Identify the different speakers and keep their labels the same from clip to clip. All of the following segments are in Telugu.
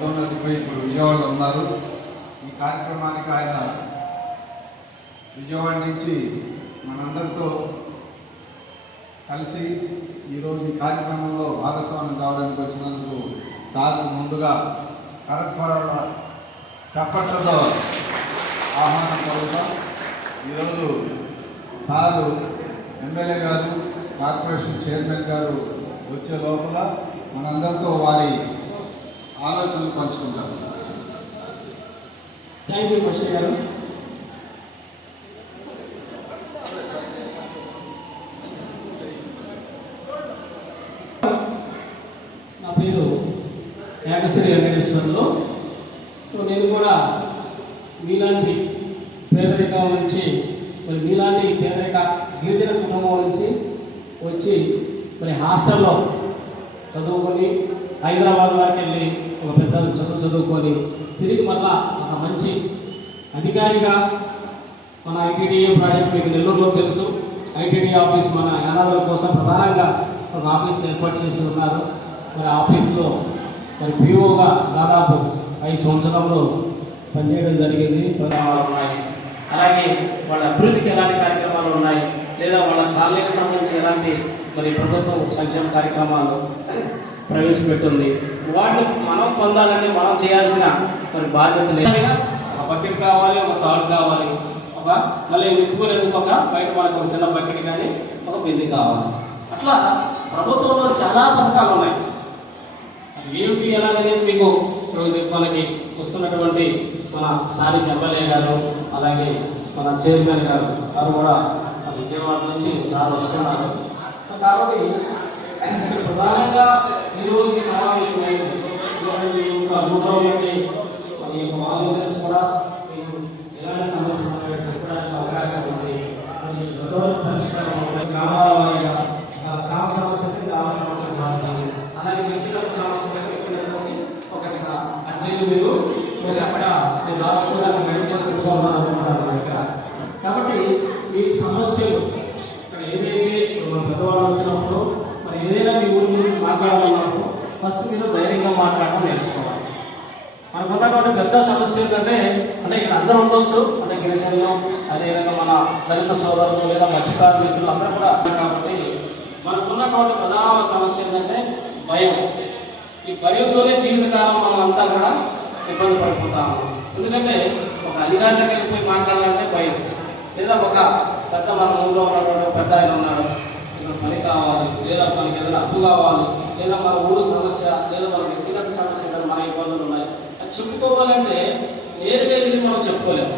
Speaker 1: పదోన్నతిపై ఇప్పుడు విజయవాడలో ఉన్నారు. ఈ కార్యక్రమానికి ఆయన విజయవాడ నుంచి మనందరితో కలిసి ఈరోజు ఈ కార్యక్రమంలో భాగస్వామ్యం కావడానికి వచ్చినందుకు సార్ ముందుగా కరత్వరాల చప్పట్లతో ఆహ్వానం కలుగుతాం ఈరోజు సారు ఎమ్మెల్యే గారు కార్పొరేషన్ చైర్మన్ గారు వచ్చే లోపల మనందరితో వారి ఆలోచనలు పంచుకుంటారు.
Speaker 2: థ్యాంక్ యూ కృష్ణ గారు నా పేరు యాగశ్రీ వెంకటేశ్వరంలో. సో నేను కూడా మీలాంటి పేదరికం నుంచి మరి మీలాంటి పేదరిక గిరిజన కుటుంబం నుంచి వచ్చి మరి హాస్టల్లో చదువుకొని హైదరాబాద్ వరకు వెళ్ళి ఒక పెద్ద చదువు చదువుకొని తిరిగి మళ్ళా ఒక మంచి అధికారిగా మన ఐటీడీఏ ప్రాజెక్ట్ మీకు నెల్లూరులో తెలుసు. ఐటీడీ ఆఫీస్ మన యానాదుల కోసం ప్రధానంగా ఒక ఆఫీస్ని ఏర్పాటు చేసి ఉన్నారు. మరి ఆఫీస్లో మరి పీఓగా దాదాపు ఐదు సంవత్సరంలో పనిచేయడం జరిగింది. పరిణామాలు ఉన్నాయి. అలాగే వాళ్ళ అభివృద్ధికి ఎలాంటి కార్యక్రమాలు ఉన్నాయి? లేదా వాళ్ళ కాలనీకి సంబంధించి ఎలాంటి మరి ప్రభుత్వం సంక్షేమ కార్యక్రమాలు ప్రవేశపెట్టింది. వాటిని మనం పొందాలని మనం చేయాల్సిన మరి బాధ్యత లేదు. ఒక బకెట్ కావాలి ఒక తాడు కావాలి ఒక మళ్ళీ నింపుకునేందుకు ఒక బయట మనకు ఒక చిన్న బకెట్ కానీ ఒక బింది కావాలి. అట్లా ప్రభుత్వంలో చాలా పథకాలు ఉన్నాయి. ఏమిటి ఎలాగనేది మీకు రోజు మనకి వస్తున్నటువంటి మన సారి ఎమ్మెల్యే గారు అలాగే మన చైర్మన్ గారు వారు కూడా విజయవాడ నుంచి సార్ వస్తున్నారు. కాబట్టి ప్రధానంగా ఈరోజు ఈ సమావేశం అయింది ఎందుకంటే ఇంకా నూట అంటే మన యొక్క వాలంటీర్స్ కూడా మీరు ఎలాంటి సమస్యలు చెప్పడానికి అవకాశం ఉంది. మరి పరిష్కారం గ్రామాల గ్రామ సమస్యకి గ్రామ సమస్య మార్చాలి. అలాగే వ్యక్తిగత సమస్యలకు వ్యక్తిగతకి ఒక అర్జీలు మీరు అక్కడ మీరు రాసుకోవడానికి మెడికేషన్ పెట్టుకోవాలని ఏదైనా మీ ఊరి గురించి మాట్లాడాలన్నప్పుడు ఫస్ట్ మీరు ధైర్యంగా మాట్లాడడం నేర్చుకోవాలి. మనకు ఉన్నటువంటి పెద్ద సమస్య ఏంటంటే అంటే ఇక్కడ అందరూ ఉండొచ్చు అంటే గిరిజనులు అదేవిధంగా మన దళిత సోదరులు లేదా మత్స్యకారు మిత్రులు అందరూ కూడా కాబట్టి మనకు ఉన్నటువంటి ప్రధాన సమస్య ఏంటంటే భయం. ఈ భయంతోనే జీవితకాలం మనం అంతా కూడా ఇబ్బంది పడిపోతాము ఎందుకంటే ఒక అధికారి దగ్గరికి పోయి మాట్లాడాలంటే భయం. లేదా ఒక పెద్ద మన ఊళ్ళో ఉన్నటువంటి పెద్ద ఆయన ఉన్నాడు పని కావాలి లేదా మనకి ఏదైనా అప్పు కావాలి లేదా మన ఊరు సమస్య లేదా మన వ్యక్తిగత సమస్య ఏదైనా మన ఇబ్బందులు ఉన్నాయి. అది చెప్పుకోవాలంటే నేరుగా వెళ్ళి మనం చెప్పుకోలేము.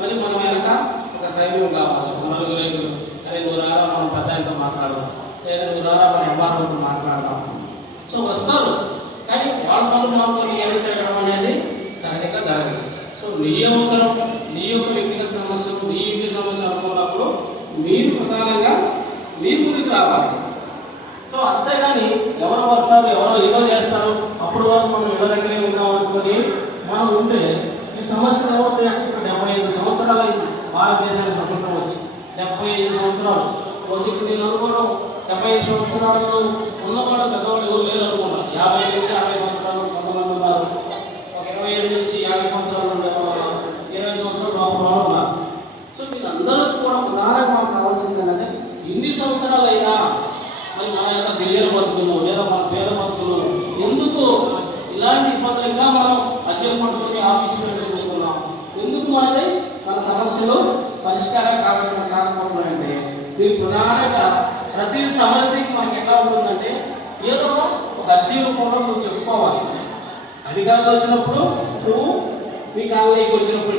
Speaker 2: మరి మనం వెనక ఒక సైన్యం కావాలి ఒక నలుగురు ఐదుగురు అరే నువ్వు మనం పెద్ద మాట్లాడదాం లేదా నువ్వు రారా మన ఎంఆర్ఓతో మాట్లాడదాం. సో వస్తారు. కానీ వాళ్ళ పనులు మాత్రం ఏమి పెట్టడం అనేది సహజంగా జరగదు. సో నీ అవసరం నీ యొక్క వ్యక్తిగత సమస్యలు నీ ఇంటి సమస్య అనుకున్నప్పుడు మీరు ప్రధానంగా మీ ముందుకు రావాలి సో అంతేగాని ఎవరో వస్తారు ఎవరో ఏదో చేస్తారు అప్పుడు వరకు మనం ఇళ్ళ దగ్గరే ఉన్నాం అనుకొని మనం ఉంటే ఈ సమస్యలు ఏమవుతాయి అంటే డెబ్బై ఐదు సంవత్సరాలు అయింది. భారతదేశానికి స్వతంత్రం వచ్చి డెబ్బై ఐదు సంవత్సరాలు. వచ్చి నేను అనుకోవడం డెబ్బై ఐదు సంవత్సరాలు ఉన్నవాడు పెద్దవాళ్ళు ఎవరు లేరు అనుకున్నారు యాభై నుంచి అరవై సంవత్సరాలు కొంతమంది ఉన్నారు. ఒక ఇరవై ఐదు నుంచి యాభై సంవత్సరాలు ఉండే వాళ్ళు ఉన్నారు. ఇరవై సంవత్సరాలు లోపల వాళ్ళు ఉన్నారు సో వీళ్ళందరూ కూడా ప్రధానంగా మనకు కావాల్సింది ఏంటంటే ఇన్ని సంవత్సరాలైనా మరి మన యొక్క గిరిజన బతుకులు లేదా మన పేద బతుకులు ఎందుకు ఇలాంటి ఇబ్బందులు ఇంకా మనం అజ్యం పట్టుకుని ఆఫీస్ పెట్టుకుంటున్నాం ఎందుకు మనకి మన సమస్యలు పరిష్కారం కాకుండా కాకపోతున్నాయంటే మీ ప్రధానంగా ప్రతి సమస్యకి మనకి ఎట్లా ఉంటుందంటే ఏదో ఒక అర్జీ రూపంలో నువ్వు చెప్పుకోవాలి. అధికారులు వచ్చినప్పుడు నువ్వు మీ కాలనీకి వచ్చినప్పుడు